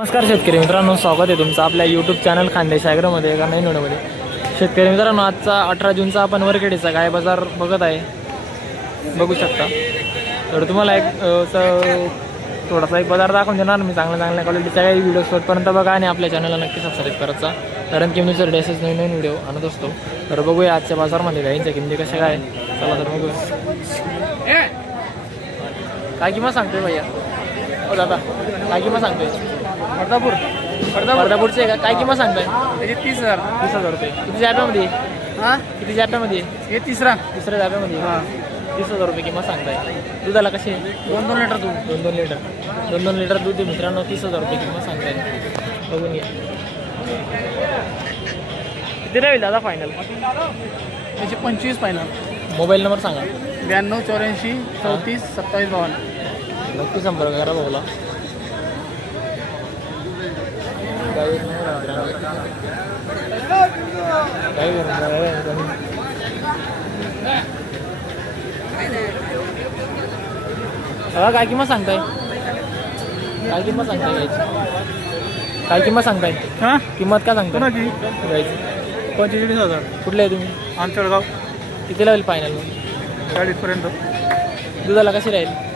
नमस्कार शेतकरी मित्रांनो, स्वागत आहे तुमचं आपल्या यूट्यूब चॅनल खानदेश ॲग्रोमध्ये एका नवीन व्हिडिओमध्ये. शेतकरी मित्रांनो, आजचा 18 जूनचा आपण वरखेडीचा गाय बाजार बघत आहे, बघू शकता. तर तुम्हाला थोडासा एक बाजार दाखवून देणार मी. चांगल्या क्वालिटीच्या काही व्हिडिओ शेवटपर्यंत बघा आणि आपल्या चॅनलला नक्की सबस्क्राईब करायचा, कारण की मी सर डेसेस नवीन व्हिडिओ आणत असतो. तर बघूया आजच्या बाजारमध्ये गायींच्या किमती कशा काय. चला तर बघूया. काय किंमत सांगतोय भैया? हो दादा, काय किंमत सांगतोय? वर्धापूरचे का? काय किंमत सांगताय? त्याचे 30,000. 30,000 रुपये. किती जाप्यामध्ये? हां, किती जाप्यामध्ये? हे तिसऱ्या जाप्यामध्ये? हां, 30,000 रुपये किंमत सांगताय. दुधाला कशी? 2-2 लिटर दूध. 2-2 लिटर. 2-2 लिटर दूध आहे मित्रांनो. 30,000 रुपये किंमत सांगताय. बघून घ्या. किती राहील दादा फायनल? त्याचे 25 फायनल. मोबाईल नंबर सांगा. 92 84 34 27 52. नक्की संपर्क करा भाऊला. काय किंमत सांगताय? काय किंमत सांगताय गायची? काय किंमत सांगताय? हां, किंमत काय सांगताय कोणाची? गायची? 45,000. कुठले आहे तुम्ही? आंचळगाव. किती लावेल फायनल? 40पर्यंत. दुधाला कशी राहील?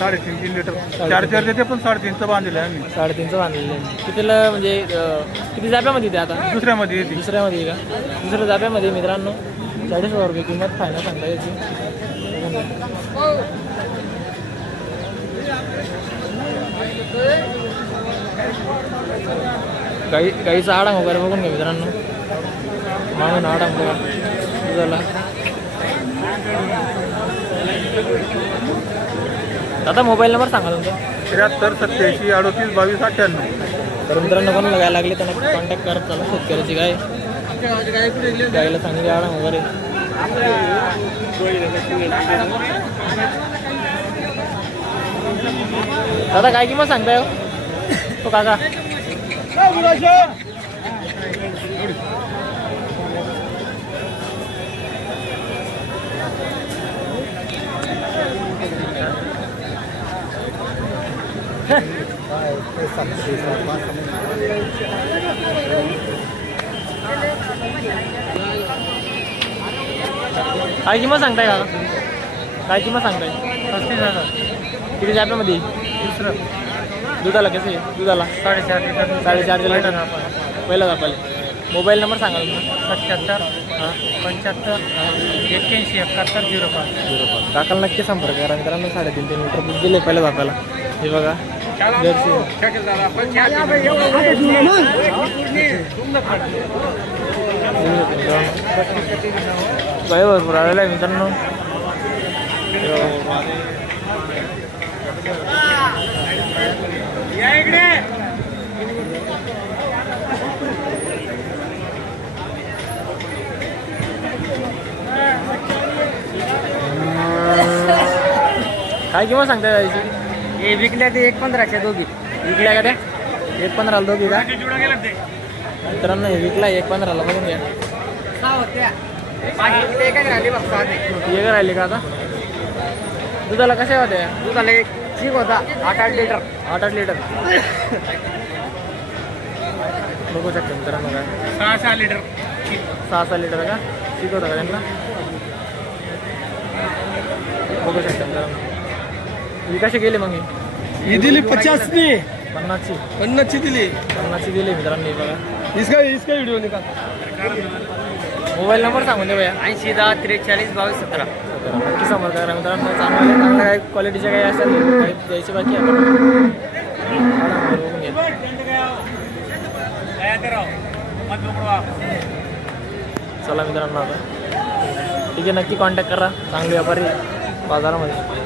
3.5 लिटर. 4 देते, पण 3.5चं बांधलेलं आहे आम्ही. 3.5चं बांधलेलं आहे. कितीला म्हणजे किती जाप्यामध्ये ते आता? दुसऱ्यामध्ये येते. दुसऱ्यामध्ये का? दुसऱ्या जाप्यामध्ये मित्रांनो 40,000 रुपये किंमत फायनल सांगता याची. गाईचा आडांग वगैरे बघून घ्या मित्रांनो. मागून आडांग बघा दुधाला. दादा मोबाईल नंबर सांगा तुमचा. 73 87 38 22 98. तर मित्रांनो कोणाला गाय लागली त्यांना कॉन्टॅक्ट करत चला. शेतकऱ्याची गाय, गायला चांगली आडांग वगैरे. दादा काय किंमत सांगताय हो काका? काय किंमत सांगताय काका? काय किंमत सांगताय? 35,000. किती जाप्यामध्ये? दुसरं दुधाला कसं आहे? दुधाला 4.5 लिटर. 4.5 लिटर. पहिला जापाले. मोबाईल नंबर सांगा तुमचा. 77 हां 75 81 71 05. काकाला नक्की संपर्क करा मित्रांनो. 3.5 लिटर दूध दिले पहिल्या जाताला. हे बघा जर्सी गाय भरपूर आलेला आहे मित्रांनो. काय किंमत सांगता याची? हे विकल्या ते 1.15च्या दोघी. विकल्या का त्या? 1.15ला दोघी का? मित्रांनो हे विकला 1.15ला. बघून घ्या. एक राहिली का आता? दुधाला कशा होत्या? दुधाला एक ठीक होता 8-8 लिटर. 8-8 लिटर. बघू शकता मित्रांनो काय 6-6 लिटर. 6-6 लिटर का? ठीक होता का त्यांना? बघू शकता मित्रांनो. ही कशी गेली मग? ही दिली 50नी. 50ची दिली. 50ची दिली मित्रांनो. बघा इसका व्हिडिओ निकाल. मोबाईल नंबर सांगून दे भैया. 80 10 43 22 17. नक्की संपर्क करा मित्रांनो. चांगल्या काही क्वालिटीच्या काही असेल काही द्यायची बाकी आहे. बघून घ्या. चला मित्रांनो आता ठीक आहे. नक्की कॉन्टॅक्ट करा. चांगले व्यापारी बाजारामध्ये.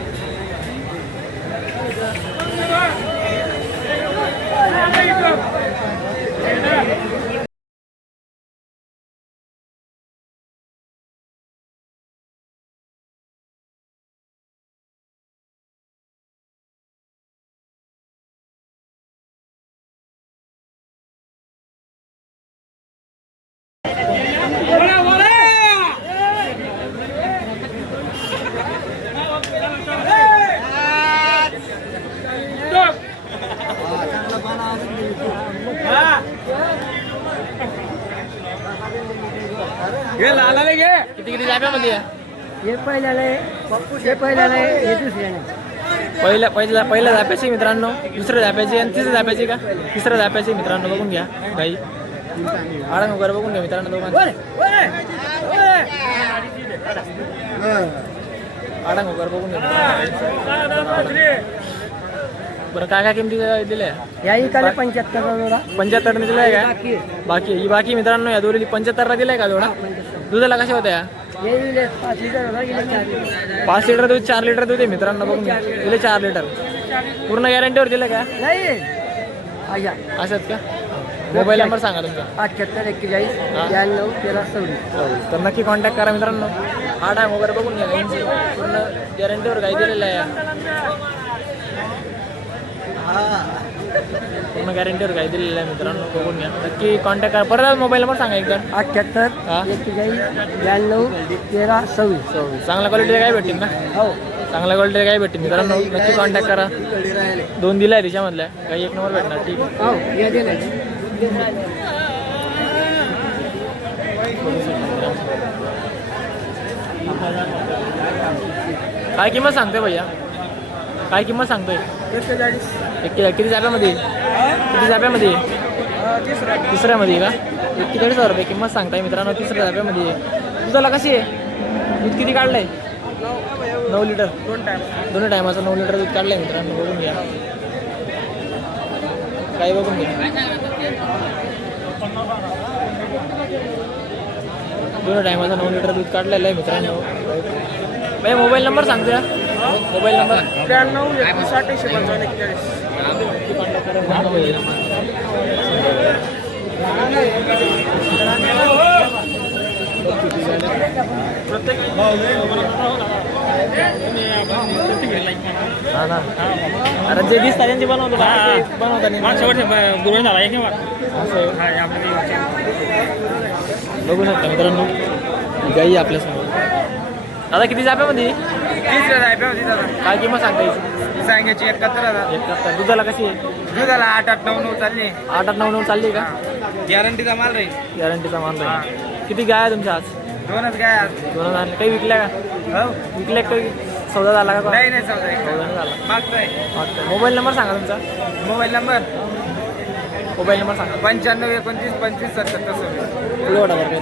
किती किती जाप्यामध्ये आहे? हे पहिल्याला आहे, हे पहिल्याला आहे, हे दुसऱ्याने. पहिल्या जाप्याची मित्रांनो, दुसऱ्या जाप्याची आणि तिसऱ्या जाप्याची का? तिसऱ्या जाप्याची मित्रांनो बघून घ्या गाई. आडंग वगैरे बघून घ्या मित्रांनो दोघांना. आडंग वगैरे बघून घ्या. बरं काय काय किमती दिल्या? या इकाला 75 जोडा. 75 ने दिलाय का? बाकी मित्रांनो या दोरीली 75 दिलाय का जोडा? दुधाला कशा होत्या? हे दिले 5 लिटर होता, गेले 4 लिटर. 5 लिटर दूध 4 लिटर दूध आहे मित्रांनो बघून घ्या. दिले 4 लिटर. पूर्ण गॅरंटीवर दिलं का? नाही अशा असंच का? मोबाईल नंबर सांगा तुमचा. 78 41 92 13 26. तर नक्की कॉन्टॅक्ट करा मित्रांनो. आडाम वगैरे बघून घ्या गाईंची. पूर्ण गॅरंटीवर गाई दिलेलं आहे. पूर्ण गॅरंटीवर गाई दिलेलं आहे मित्रांनो बघून घ्या. नक्की कॉन्टॅक्ट करा. परत मोबाईल नंबर सांगा एकदम. 78 41 92 13 26. चांगल्या क्वालिटीचे गाई भेटतील ना? हो चांगल्या क्वालिटीचे गाई भेटतील मित्रांनो. नक्की कॉन्टॅक्ट करा. 2 दिल्या आहे त्याच्यामधल्या काही 1 नंबर भेटणार. ठीक आहे. हो हे दिले. काय किंमत सांगतोय भैया? काय किंमत सांगतोय? 41 किती जाप्यामध्ये? किती जाप्यामध्ये? तिसऱ्यामध्ये का? 41,000 रुपये किंमत सांगताय मित्रांनो. तिसऱ्या जाप्यामध्ये. दुधाला कशी आहे? दूध किती काढलंय? 9 लिटर. दोन्ही टायमाचं 9 लिटर दूध काढलंय मित्रांनो बघून घ्या. काय बघून घ्या. दोन्ही टायमाचं 9 लिटर दूध काढलेलं आहे मित्रांनो. भाई मोबाईल नंबर सांगतो या. मोबाईल नंबर 93 61 55 हा ना. अरे जे दिसतात त्यांची बनवतो गुरुवार झाला एक बघू शकता मित्रांनो गाई आपल्या समोर. दादा किती जाप्यामध्ये? तिसऱ्या जाप्यामध्ये दादा. काय किंमत सांगता याची? सांगायची 71,000. 71. दुधाला कशी आहे? दुधाला 8-8 9-9 चालली. 8-8 9-9 चालली का? गॅरंटीचा माल राहील. गॅरंटीचा मान राहील. किती गाय आहे तुमच्या आज? 2च काय आज. 2 आणले. काही विकल्या का? हो विकल्या काही सौदा झाला का? नाही नाही सौदा सौदा नाही झाला. मागताय. मोबाईल नंबर सांगा तुमचा. मोबाईल नंबर मोबाईल नंबर सांगा. 95 29 25 77 26. पुढे वाटा बरं काही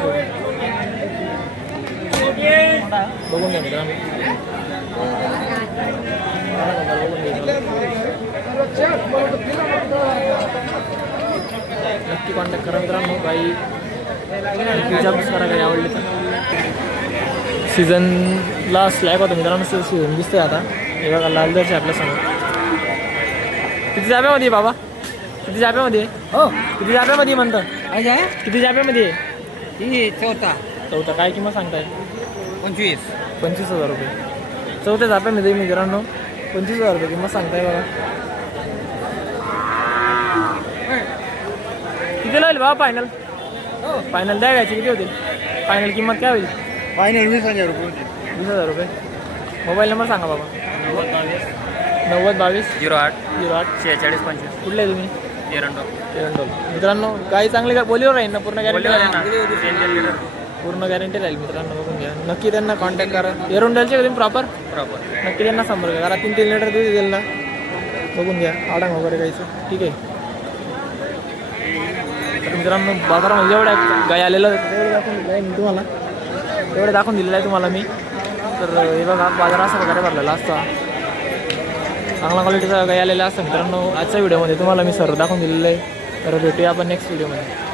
बघून घ्या मित्रांनो. नक्की कॉन्टॅक्ट करा मित्रांनो. काही विचारपूस करा काही आवडली तर. सीझनला स्लॅब होता मित्रांनो. सीझन दिसतोय आता. हे बघा लाल दर्शी आपल्या समोर. किती जाप्यामध्ये बाबा? किती जाप्यामध्ये? हो किती जाप्यामध्ये म्हणतं? अशा किती जाप्यामध्ये? ही चौथा चौथा. काय किंमत सांगताय? 25. 25,000 रुपये. चौथ्या जाप्यामध्ये मित्रांनो 25,000 रुपये किंमत सांगताय बघा. किती लागेल बाबा फायनल? फायनल द्या घ्यायची किती होतील? फायनल किंमत काय होईल? फायनल 20,000 रुपये. 20,000 रुपये. मोबाईल नंबर सांगा बाबा. 90 22 08 08 46 25. कुठले आहे तुम्ही? एरंडो. एरंडोल. मित्रांनो गाई चांगली का बोलीवर राहील ना? पूर्ण गॅरंटी राहील ना? लिटर पूर्ण गॅरंटी राहील मित्रांनो बघून घ्या. नक्की त्यांना कॉन्टॅक्ट करा. एरंडोलचे तुम्ही प्रॉपर नक्की त्यांना संपर्क करा. 3-3 लिटर दूध देईल ना बघून घ्या. आडांग वगैरे गायचं ठीक आहे. तर मित्रांनो बाजारामध्ये जेवढ्या गाय आलेलं तेवढे दाखवून दिलं आहे मी तुम्हाला. तेवढे दाखवून दिलेलं आहे तुम्हाला मी. तर हे बघा बाजार असा प्रकारे भरलेला असता. चांगला क्वालिटीचा गाय आलेला असतं मित्रांनो. आजच्या व्हिडिओमध्ये तुम्हाला मी सर्व दाखवून दिलेलं आहे. तर भेटूया आपण नेक्स्ट व्हिडिओमध्ये.